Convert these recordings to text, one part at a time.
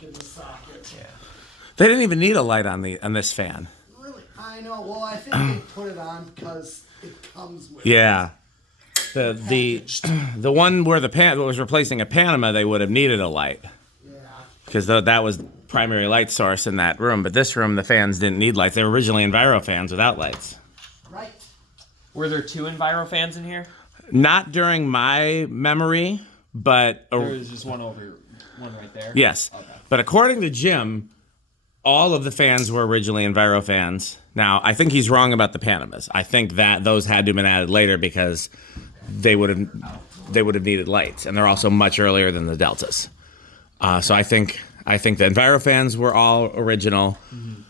back in the socket. Yeah. They didn't even need a light on this fan. Really? I know. Well, I think they put it on because it comes with Yeah. The one where the was replacing a Panama, they would have needed a light. Yeah. Because that was primary light source in that room. But this room, the fans didn't need lights. They were originally Envirofans without lights. Right. Were there 2 Envirofans in here? Not during my memory, but There was just one right there? yes. Okay. But according to Jim, all of the fans were originally Envirofans. Now, I think he's wrong about the Panamas. I think that those had to have been added later because they would have needed lights, and they're also much earlier than the Deltas. So I think the Envirofans were all original. Mm-hmm.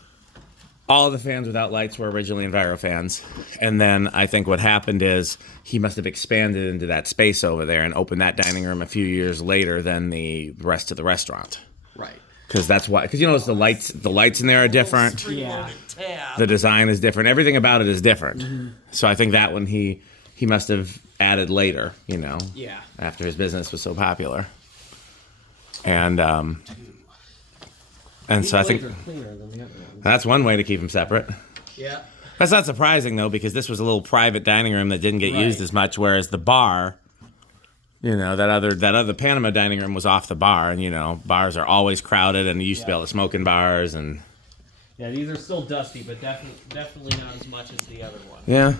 All of the fans without lights were originally Envirofans. And then I think what happened is he must have expanded into that space over there and opened that dining room a few years later than the rest of the restaurant. Right. Because that's why. Because it's the lights in there are different. Yeah. The design is different. Everything about it is different. Mm-hmm. So I think that one he must have added later. Yeah. After his business was so popular. And so I think that's one way to keep them separate. Yeah. That's not surprising though, because this was a little private dining room that didn't get used as much, whereas the bar, that other Panama dining room was off the bar, and bars are always crowded, and you used to be able to smoke in bars, and yeah, these are still dusty, but definitely not as much as the other one. yeah.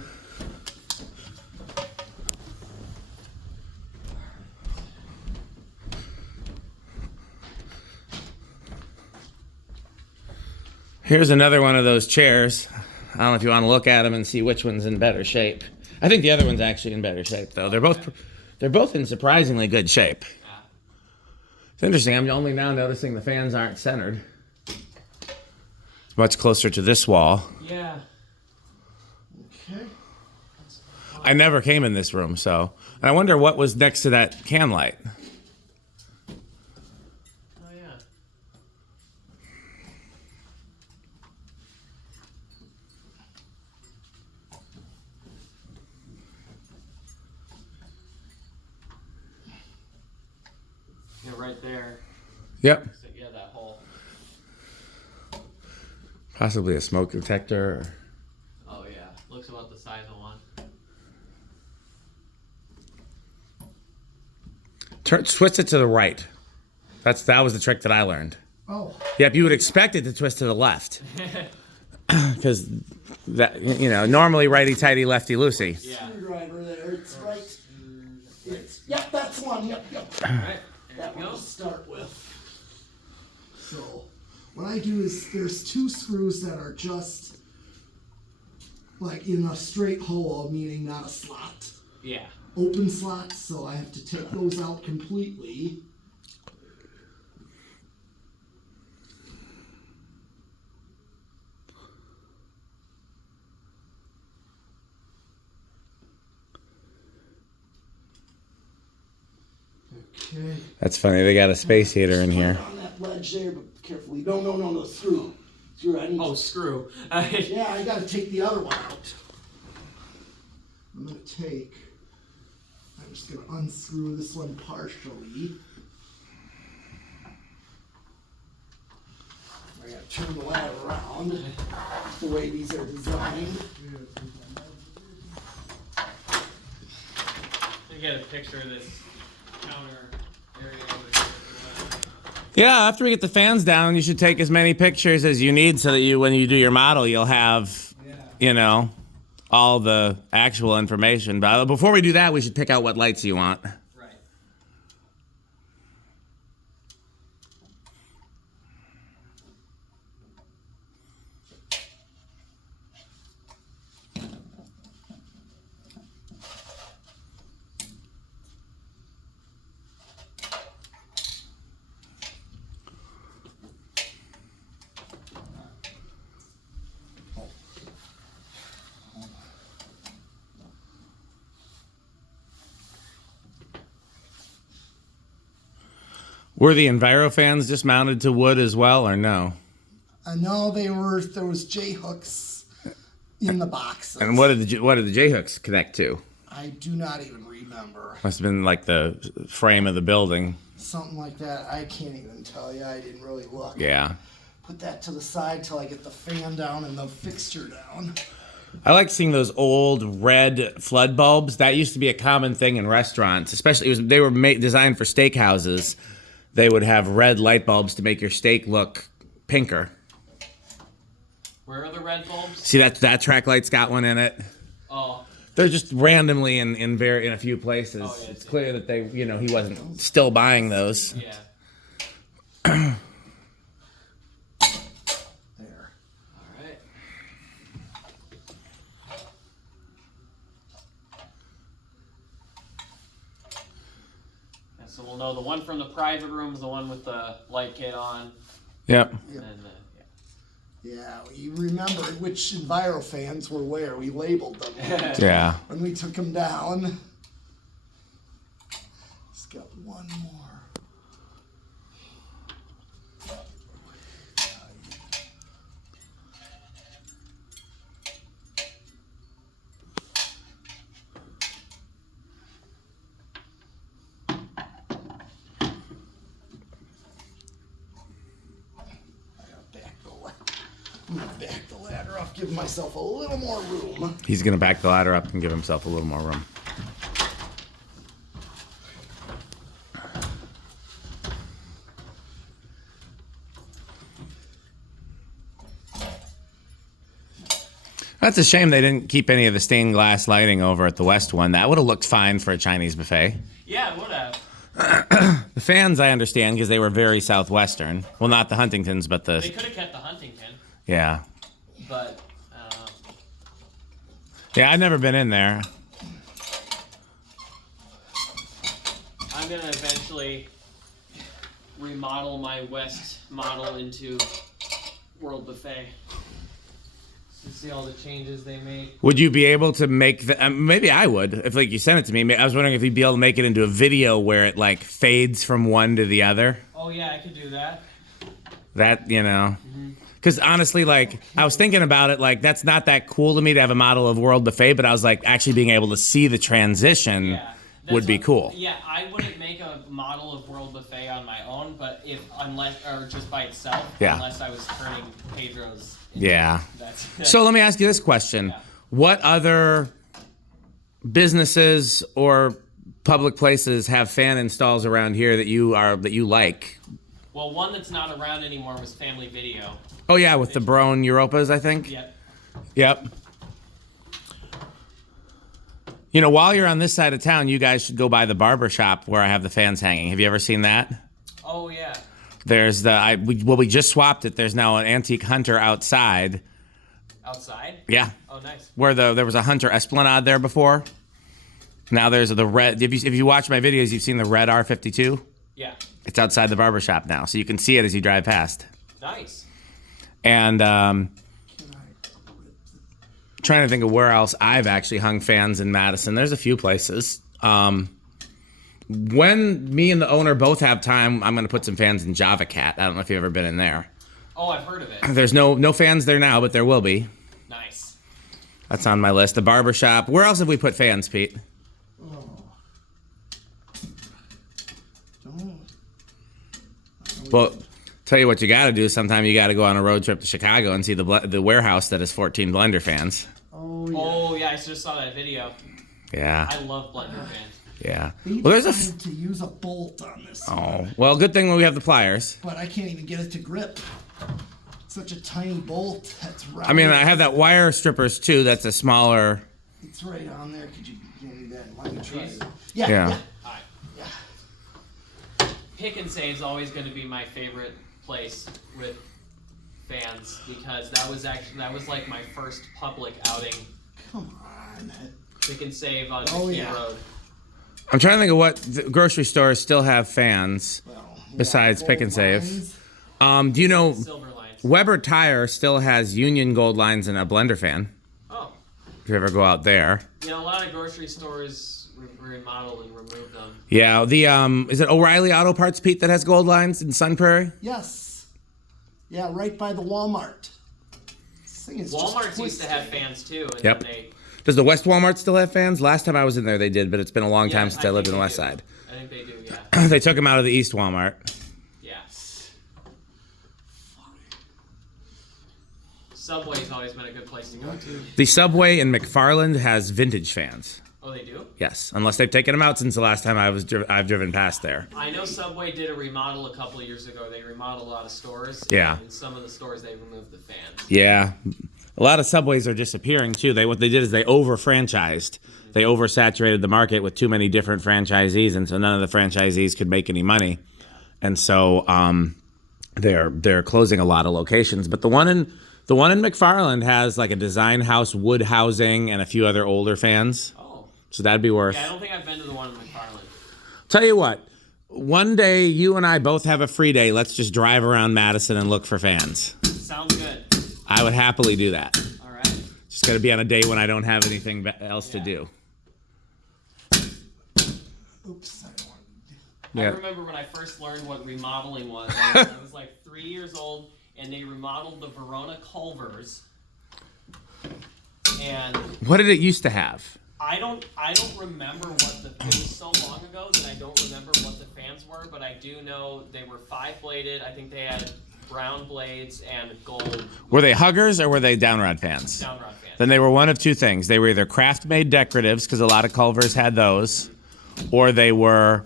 Here's another one of those chairs. I don't know if you want to look at them and see which one's in better shape. I think the other one's actually in better shape, though. They're both in surprisingly good shape. It's interesting. I'm only now noticing the fans aren't centered. It's much closer to this wall. Yeah. Okay. I never came in this room, so. And I wonder what was next to that can light. Yeah, right there. Yep. Yeah, that hole. Possibly a smoke detector. Oh yeah, looks about the size of one. Twist it to the right. That was the trick that I learned. Oh. Yep, you would expect it to twist to the left. Because normally righty tighty, lefty loosey. Yeah. Screwdriver there. It's right. Yep, that's one. Yep. All right. That one to start with. So, what I do is there's 2 screws that are just like in a straight hole, meaning not a slot. Yeah. Open slots, so I have to take those out completely. Okay. That's funny. They got a space heater in here. On that ledge there, but carefully. No, screw. I need Oh, screw. yeah, I gotta take the other one out. I'm just gonna unscrew this one partially. I gotta turn the ladder around the way these are designed. You get a picture of this counter area over here. Yeah, after we get the fans down, you should take as many pictures as you need so that when you do your model, you'll have, all the actual information. But before we do that, we should pick out what lights you want. Right. Were the Envirofans just mounted to wood as well, or no? No, there was J hooks in the box. And what did the J hooks connect to? I do not even remember. Must have been like the frame of the building. Something like that. I can't even tell you. I didn't really look. Yeah. Put that to the side till I get the fan down and the fixture down. I like seeing those old red flood bulbs. That used to be a common thing in restaurants, especially they were designed for steakhouses. They would have red light bulbs to make your steak look pinker. Where are the red bulbs? See that track light's got one in it. Oh. They're just randomly in a few places. Oh, yeah, it's clear that he wasn't still buying those. Yeah. There. All right. And so we'll know the one from the private room is the one with the light kit on. Yep. Yep. And Yeah, you remember which Envirofans were where. We labeled them Yeah. when we took them down. Just got one more. I'm gonna back the ladder up, give myself a little more room. He's gonna back the ladder up and give himself a little more room. That's a shame they didn't keep any of the stained glass lighting over at the west one. That would have looked fine for a Chinese buffet. yeah, it would have. The fans, I understand, because they were very southwestern. Well, not the Huntingtons, but They the... could have kept the Huntington, Yeah. but Yeah, I've never been in there. I'm gonna eventually remodel my West model into World Buffet. You see all the changes they made. Would you be able to make the... maybe I would, if like you sent it to me. I was wondering if you'd be able to make it into a video where it like fades from one to the other. Oh yeah, I could do that. That, because honestly, like, I was thinking about it, like, that's not that cool to me to have a model of World Buffet, but I was like, actually being able to see the transition Yeah, would be cool. Yeah, I wouldn't make a model of World Buffet on my own, but just by itself, Yeah. unless I was turning Pedro's. Into, Yeah. That's So let me ask you this question. Yeah. What other businesses or public places have fan installs around here that you like? Well, one that's not around anymore was Family Video. Oh yeah, with the Brown Europas, I think. Yep. Yep. While you're on this side of town, you guys should go by the barber shop where I have the fans hanging. Have you ever seen that? Oh yeah. There's we just swapped it. There's now an antique Hunter outside. Outside? Yeah. Oh, nice. Where there was a Hunter Esplanade there before. Now there's the red. If you watch my videos, you've seen the red R52. Yeah. It's outside the barber shop now, so you can see it as you drive past. Nice. And trying to think of where else I've actually hung fans in Madison. There's a few places. When me and the owner both have time, I'm going to put some fans in Java Cat. I don't know if you've ever been in there. Oh, I've heard of it. There's no fans there now, but there will be. Nice. That's on my list. The barber shop. Where else have we put fans, Pete? Well, tell you what you got to do. Sometime you got to go on a road trip to Chicago and see the warehouse that has 14 blender fans. Oh yeah. Oh yeah, I just saw that video. Yeah. I love blender fans. Yeah. They Well, there's a. decided to use a bolt on this Oh, one, well, good thing we have the pliers. but I can't even get it to grip. Such a tiny bolt that's round. I mean, I have that wire strippers too. That's a smaller. It's right on there. Could you give me that? Let me try These? it. Yeah. Yeah. Yeah. Alright. Yeah. Pick and Save is always going to be my favorite place with fans because that was like my first public outing. Come on. Pick and Save on Oh, Key yeah. Road. I'm trying to think of what grocery stores still have fans. Well, yeah, Besides Pick gold and Save. lines. Do you know Silver lines. Weber Tire still has Union Gold lines and a blender fan? Oh. If you ever go out there. Yeah, a lot of grocery stores remodeled and removed them. Yeah, is it O'Reilly Auto Parts, Pete, that has gold lines in Sun Prairie? Yes. Yeah, right by the Walmart. This thing is just Walmart's used to have twisted. fans too, and Yep. then Does the West Walmart still have fans? Last time I was in there, they did, but it's been a long Yeah, time since I lived in the think West they do. Side. I think they do, yeah. They took them out of the East Walmart. Yeah. Subway's always been a good place to go to. The Subway in McFarland has vintage fans. Oh, they do? Yes, unless they've taken them out since the last time I've driven past there. I know Subway did a remodel a couple of years ago. They remodeled a lot of stores. Yeah. And in some of the stores, they removed the fans. Yeah, a lot of Subways are disappearing too. What they did is they over-franchised. They oversaturated the market with too many different franchisees, and so none of the franchisees could make any money. And so they're closing a lot of locations. But the one in McFarland has like a design house, wood housing, and a few other older fans. Oh. So that'd be worth. Yeah, I don't think I've been to the one in McFarland. Tell you what, one day you and I both have a free day. Let's just drive around Madison and look for fans. Sounds good. I would happily do that. All right. Just got to be on a day when I don't have anything else to do. Oops, I don't want I Yeah. remember when I first learned what remodeling was. I was like 3 years old, and they remodeled the Verona Culvers. And What did it used to have? I don't remember it was so long ago that I don't remember what the fans were, but I do know they were 5-bladed. I think they had brown blades and gold Were they huggers or were they downrod fans? downrod fans. Then they were one of two things. They were either craft-made decoratives, because a lot of Culvers had those, or they were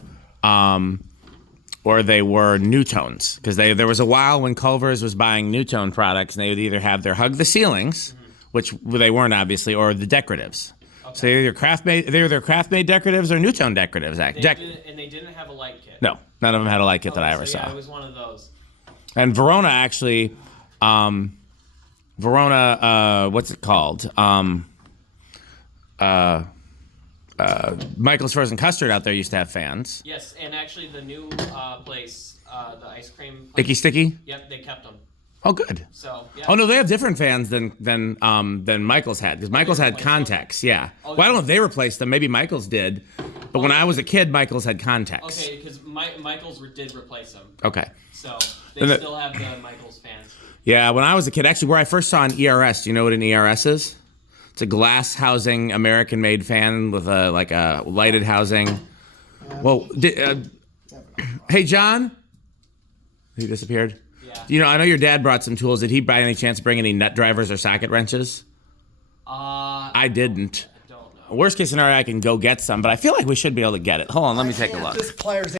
Newtones, because there was a while when Culver's was buying Newtone products, and they would either have their hug the ceilings, which they weren't obviously, or the decoratives. Okay. So they're either craft-made decoratives or Newtone decoratives. They didn't have a light kit. No, none of them had a light kit that I Okay, ever so yeah, saw. it was one of those. And Verona actually, what's it called? Michael's Frozen Custard out there used to have fans. Yes, and actually the new place, the ice cream place, Icky Sticky? Yep, they kept them. Oh, good. So yeah. Oh no, they have different fans than Michael's had, because Michael's had Contex. Yeah. Oh, Well, I don't know if they replaced them. Maybe Michael's did, but when I was a kid, Michael's had Contex. Okay, because Michael's did replace them. Okay. So Then they the- still have the Michael's fans. Yeah, when I was a kid, actually, where I first saw an ERS. Do you know what an ERS is? It's a glass housing, American-made fan with a lighted housing. Well, hey John, he disappeared. Yeah. You know, I know your dad brought some tools. Did he by any chance bring any nut drivers or socket wrenches? I didn't. I don't know. Worst case scenario, I can go get some, but I feel like we should be able to get it. Hold on, let me take a look. This pliers